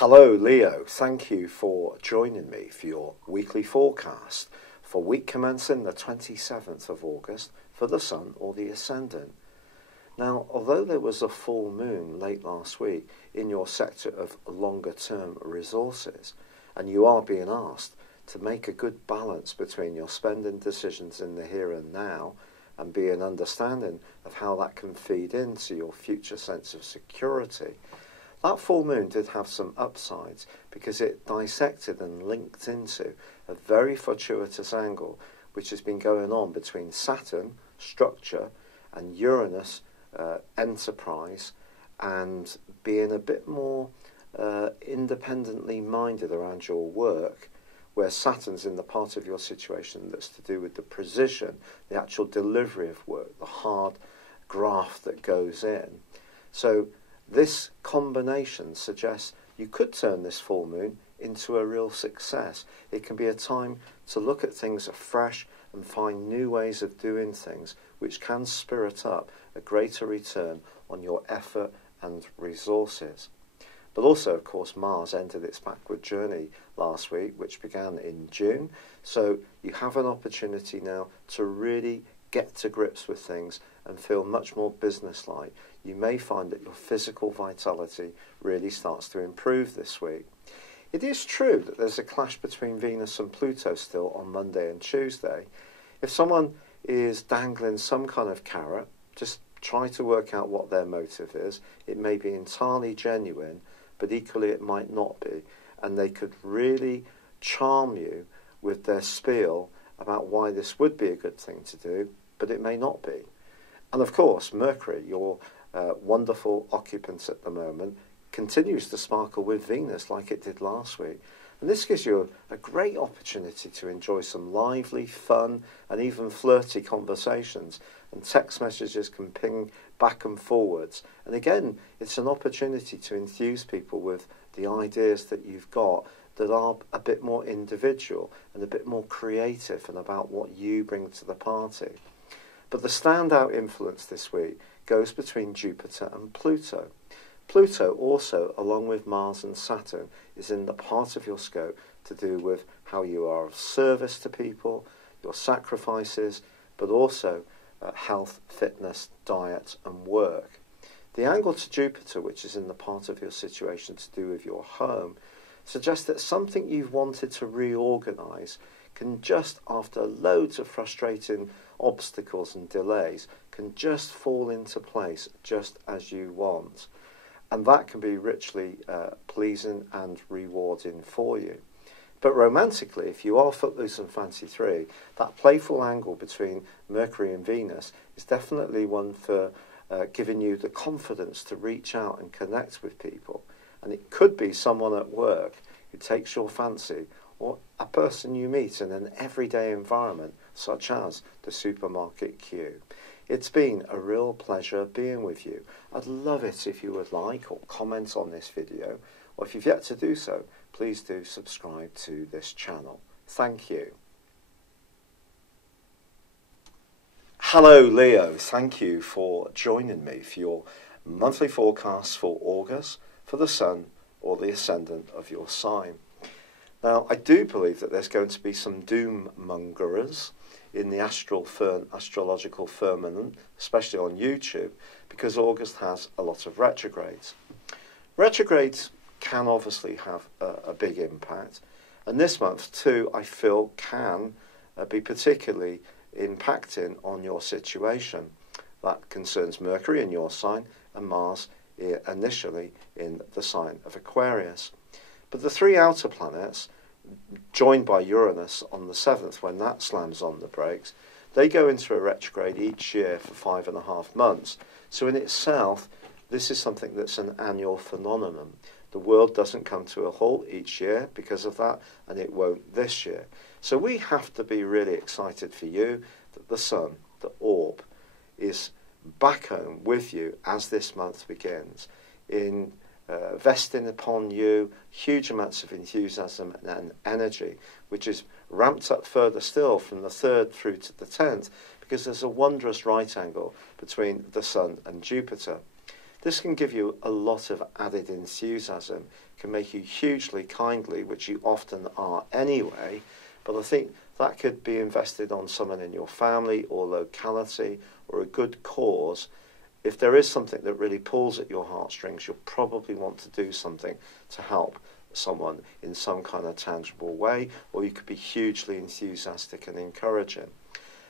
Hello Leo, thank you for joining me for your weekly forecast for week commencing the 27th of August for the Sun or the Ascendant. Now, although there was a full moon late last week in your sector of longer term resources, and you are being asked to make a good balance between your spending decisions in the here and now and be an understanding of how that can feed into your future sense of security, that full moon did have some upsides because it dissected and linked into a very fortuitous angle which has been going on between Saturn, structure, and Uranus, enterprise, and being a bit more independently minded around your work, where Saturn's in the part of your situation that's to do with the precision, the actual delivery of work, the hard graft that goes in. So this combination suggests you could turn this full moon into a real success. It can be a time to look at things afresh and find new ways of doing things which can spirit up a greater return on your effort and resources. But also, of course, Mars ended its backward journey last week, which began in June. So you have an opportunity now to really get to grips with things and feel much more businesslike. You may find that your physical vitality really starts to improve this week. It is true that there's a clash between Venus and Pluto still on Monday and Tuesday. If someone is dangling some kind of carrot, just try to work out what their motive is. It may be entirely genuine, but equally it might not be. And they could really charm you with their spiel about why this would be a good thing to do, but it may not be. And of course, Mercury, your wonderful occupant at the moment, continues to sparkle with Venus like it did last week. And this gives you a great opportunity to enjoy some lively, fun, and even flirty conversations. And text messages can ping back and forwards. And again, it's an opportunity to enthuse people with the ideas that you've got that are a bit more individual and a bit more creative and about what you bring to the party. But the standout influence this week goes between Jupiter and Pluto. Pluto also, along with Mars and Saturn, is in the part of your scope to do with how you are of service to people, your sacrifices, but also health, fitness, diet and work. The angle to Jupiter, which is in the part of your situation to do with your home, suggests that something you've wanted to reorganise can just, after loads of frustrating obstacles and delays, can just fall into place just as you want. And that can be richly pleasing and rewarding for you. But romantically, if you are footloose and fancy-free, that playful angle between Mercury and Venus is definitely one for giving you the confidence to reach out and connect with people. And it could be someone at work who takes your fancy, or a person you meet in an everyday environment, such as the supermarket queue. It's been a real pleasure being with you. I'd love it if you would like or comment on this video, or if you've yet to do so, please do subscribe to this channel. Thank you. Hello Leo, thank you for joining me for your monthly forecast for August for the Sun or the Ascendant of your sign. Now, I do believe that there's going to be some doom-mongerers in the astrological firmament, especially on YouTube, because August has a lot of retrogrades. Retrogrades can obviously have a big impact, and this month too, I feel, can be particularly impacting on your situation. That concerns Mercury in your sign and Mars initially in the sign of Aquarius. But the three outer planets, joined by Uranus on the 7th, when that slams on the brakes, they go into a retrograde each year for 5.5 months. So in itself, this is something that's an annual phenomenon. The world doesn't come to a halt each year because of that, and it won't this year. So we have to be really excited for you that the Sun, the orb, is back home with you as this month begins, investing upon you huge amounts of enthusiasm and energy, which is ramped up further still from the 3rd through to the 10th, because there's a wondrous right angle between the Sun and Jupiter. This can give you a lot of added enthusiasm, can make you hugely kindly, which you often are anyway, but I think that could be invested on someone in your family or locality or a good cause. If there is something that really pulls at your heartstrings, you'll probably want to do something to help someone in some kind of tangible way, or you could be hugely enthusiastic and encouraging.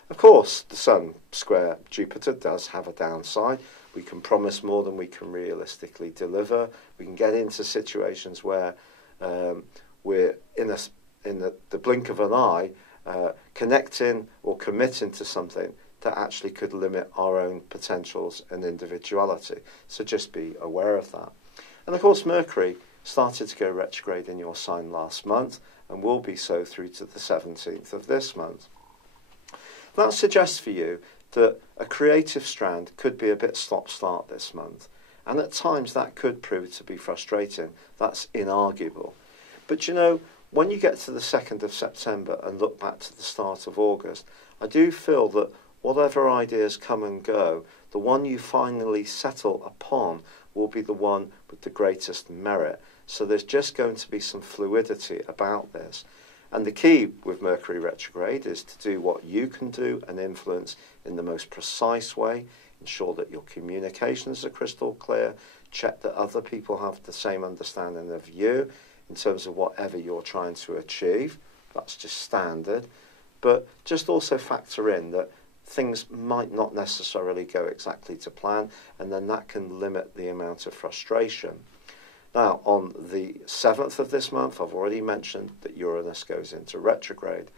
Of course, the Sun square Jupiter does have a downside. We can promise more than we can realistically deliver. We can get into situations where we're in the blink of an eye connecting or committing to something that actually could limit our own potentials and individuality. So just be aware of that. And of course, Mercury started to go retrograde in your sign last month and will be so through to the 17th of this month. That suggests for you that a creative strand could be a bit stop-start this month, and at times that could prove to be frustrating. That's inarguable. But you know, when you get to the 2nd of September and look back to the start of August, I do feel that whatever ideas come and go, the one you finally settle upon will be the one with the greatest merit. So there's just going to be some fluidity about this. And the key with Mercury retrograde is to do what you can do and influence in the most precise way. Ensure that your communications are crystal clear. Check that other people have the same understanding of you in terms of whatever you're trying to achieve. That's just standard. But just also factor in that things might not necessarily go exactly to plan, and then that can limit the amount of frustration. Now, on the 7th of this month, I've already mentioned that Uranus goes into retrograde.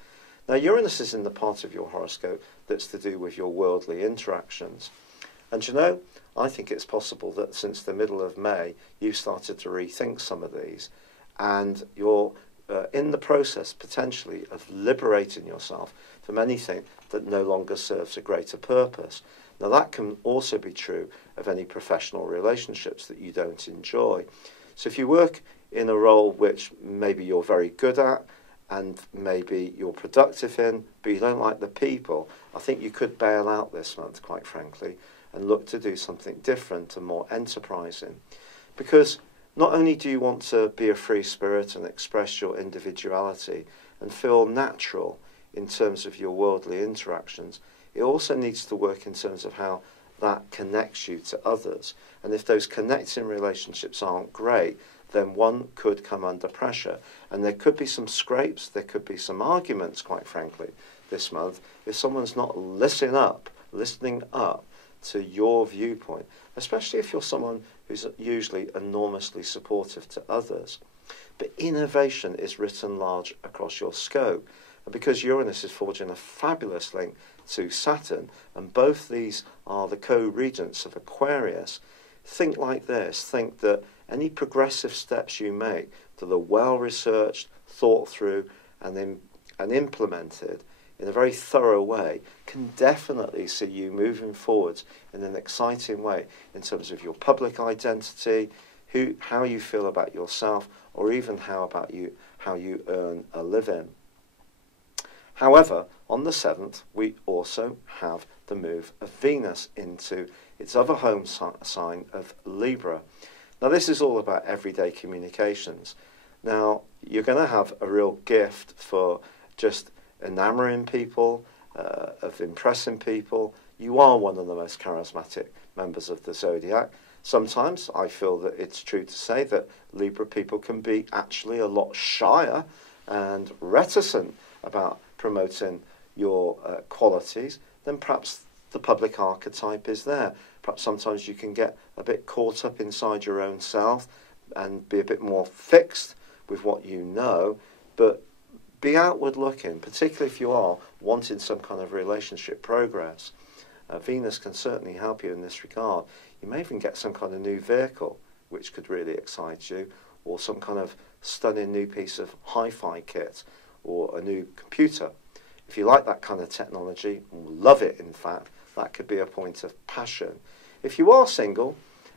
Now, Uranus is in the part of your horoscope that's to do with your worldly interactions. And you know, I think it's possible that since the middle of May, you've started to rethink some of these, and you're in the process, potentially, of liberating yourself from anything that no longer serves a greater purpose. Now, that can also be true of any professional relationships that you don't enjoy. So if you work in a role which maybe you're very good at and maybe you're productive in, but you don't like the people, I think you could bail out this month, quite frankly, and look to do something different and more enterprising. Because not only do you want to be a free spirit and express your individuality and feel natural in terms of your worldly interactions, it also needs to work in terms of how that connects you to others. And if those connecting relationships aren't great, then one could come under pressure. And there could be some scrapes, there could be some arguments, quite frankly, this month, if someone's not listening up to your viewpoint, especially if you're someone who's usually enormously supportive to others. But innovation is written large across your scope. And because Uranus is forging a fabulous link to Saturn, and both these are the co-regents of Aquarius, think like this. Think that any progressive steps you make that are well-researched, thought through, and implemented in a very thorough way can definitely see you moving forwards in an exciting way in terms of your public identity, how you feel about yourself, or even how you earn a living. However, on the 7th, we also have the move of Venus into its other home sign of Libra. Now, this is all about everyday communications. Now, you're going to have a real gift for just enamoring people, of impressing people. You are one of the most charismatic members of the Zodiac. Sometimes I feel that it's true to say that Libra people can be actually a lot shyer and reticent about promoting your qualities than perhaps the public archetype is there. Perhaps sometimes you can get a bit caught up inside your own self and be a bit more fixed with what you know, but be outward looking, particularly if you are wanting some kind of relationship progress. Venus can certainly help you in this regard. You may even get some kind of new vehicle which could really excite you, or some kind of stunning new piece of hi-fi kit, or a new computer. If you like that kind of technology, love it in fact, that could be a point of passion. If you are single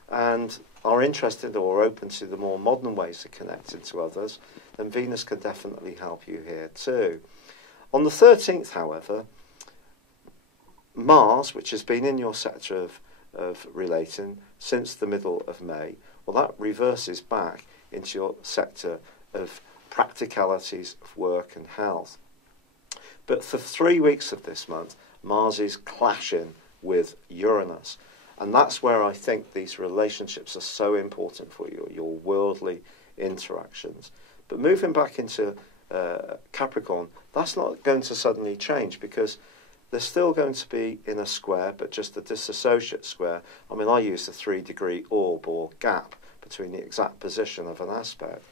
and are interested or open to the more modern ways of connecting to others, then Venus can definitely help you here too. On the 13th, however, Mars, which has been in your sector of of relating since the middle of May, well, that reverses back into your sector of practicalities of work and health. But for 3 weeks of this month, Mars is clashing with Uranus. And that's where I think these relationships are so important for you, your worldly interactions. But moving back into Capricorn, that's not going to suddenly change, because they're still going to be in a square, but just a disassociate square. I mean, I use the 3-degree orb or gap between the exact position of an aspect.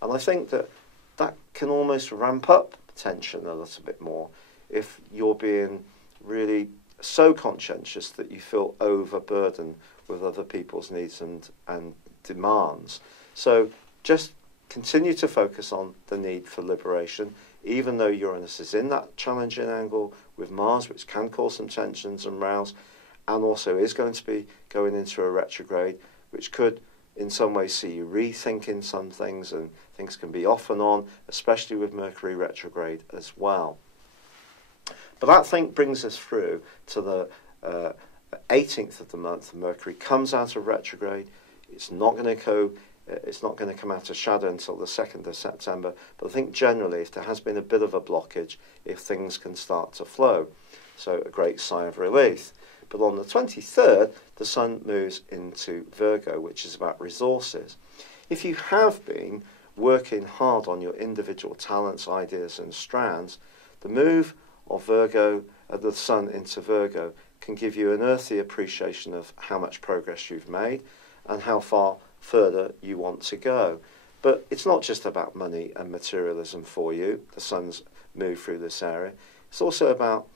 And I think that that can almost ramp up tension a little bit more if you're being really so conscientious that you feel overburdened with other people's needs and demands. So just continue to focus on the need for liberation, even though Uranus is in that challenging angle with Mars, which can cause some tensions and rows, and also is going to be going into a retrograde, which could in some ways see you rethinking some things, and things can be off and on, especially with Mercury retrograde as well. But that thing brings us through to the 18th of the month. Mercury comes out of retrograde. It's not going to come out of shadow until the 2nd of September. But I think generally, if there has been a bit of a blockage, if things can start to flow, so a great sigh of relief. But on the 23rd, the Sun moves into Virgo, which is about resources. If you have been working hard on your individual talents, ideas and strands, the move of the Sun into Virgo can give you an earthy appreciation of how much progress you've made and how far further you want to go. But it's not just about money and materialism for you, the Sun's move through this area. It's also about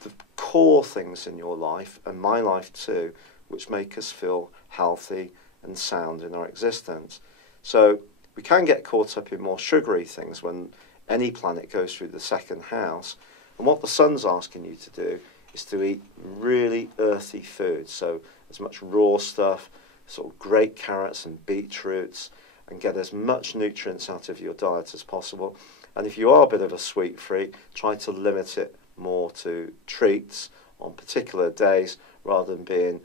the core things in your life, and my life too, which make us feel healthy and sound in our existence. So we can get caught up in more sugary things when any planet goes through the second house. And what the Sun's asking you to do is to eat really earthy food. So as much raw stuff, sort of great carrots and beetroots, and get as much nutrients out of your diet as possible. And if you are a bit of a sweet freak, try to limit it more to treats on particular days, rather than being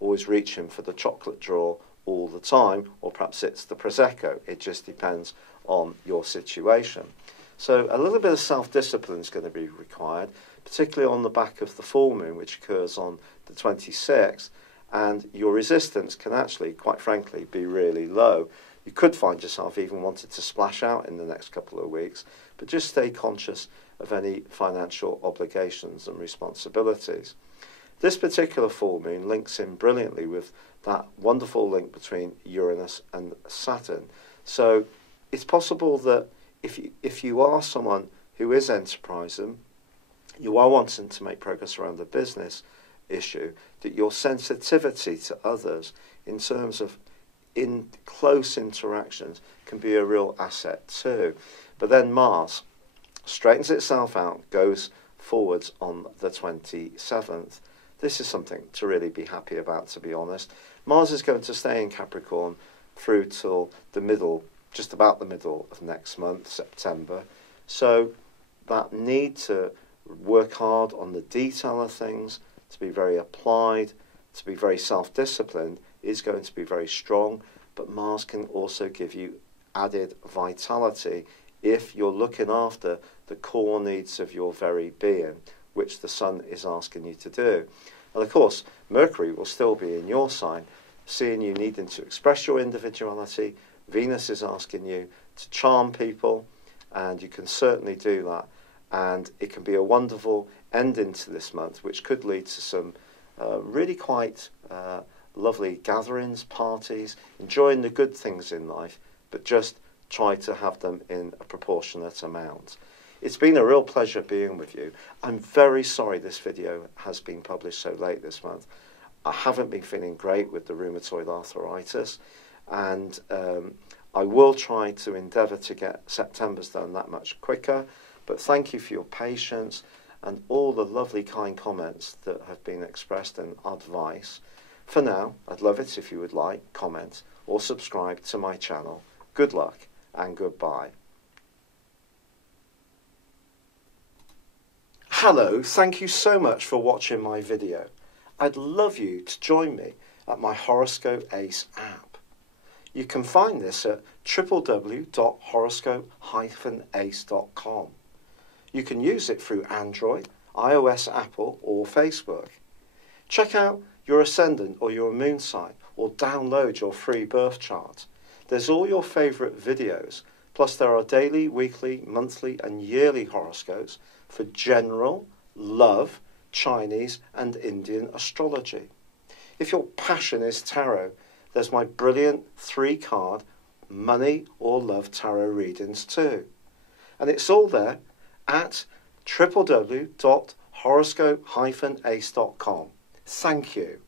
always reaching for the chocolate drawer all the time, or perhaps it's the Prosecco. It just depends on your situation. So a little bit of self-discipline is going to be required, particularly on the back of the full moon, which occurs on the 26th, and your resistance can actually, quite frankly, be really low. You could find yourself even wanting to splash out in the next couple of weeks, but just stay conscious of any financial obligations and responsibilities. This particular full moon links in brilliantly with that wonderful link between Uranus and Saturn. So it's possible that if you are someone who is enterprising, you are wanting to make progress around a business issue, that your sensitivity to others in terms of in close interactions can be a real asset too. But then Mars straightens itself out, goes forwards on the 27th. This is something to really be happy about, to be honest. Mars is going to stay in Capricorn through till the middle, just about the middle of next month, September. So that need to work hard on the detail of things, to be very applied, to be very self-disciplined, is going to be very strong. But Mars can also give you added vitality if you're looking after the core needs of your very being, which the Sun is asking you to do. And of course, Mercury will still be in your sign, seeing you needing to express your individuality. Venus is asking you to charm people, and you can certainly do that. And it can be a wonderful ending to this month, which could lead to some really quite lovely gatherings, parties, enjoying the good things in life, but just try to have them in a proportionate amount. It's been a real pleasure being with you. I'm very sorry this video has been published so late this month. I haven't been feeling great with the rheumatoid arthritis, and I will try to endeavour to get September's done that much quicker. But thank you for your patience and all the lovely kind comments that have been expressed and advice. For now, I'd love it if you would like, comment or subscribe to my channel. Good luck and goodbye. Hello, thank you so much for watching my video. I'd love you to join me at my Horoscope Ace app. You can find this at www.horoscope-ace.com. You can use it through Android, iOS, Apple or Facebook. Check out your ascendant or your moon sign or download your free birth chart. There's all your favourite videos, plus there are daily, weekly, monthly and yearly horoscopes for general, love, Chinese and Indian astrology. If your passion is tarot, there's my brilliant 3-card money or love tarot readings too. And it's all there at www.horoscope-ace.com. Thank you.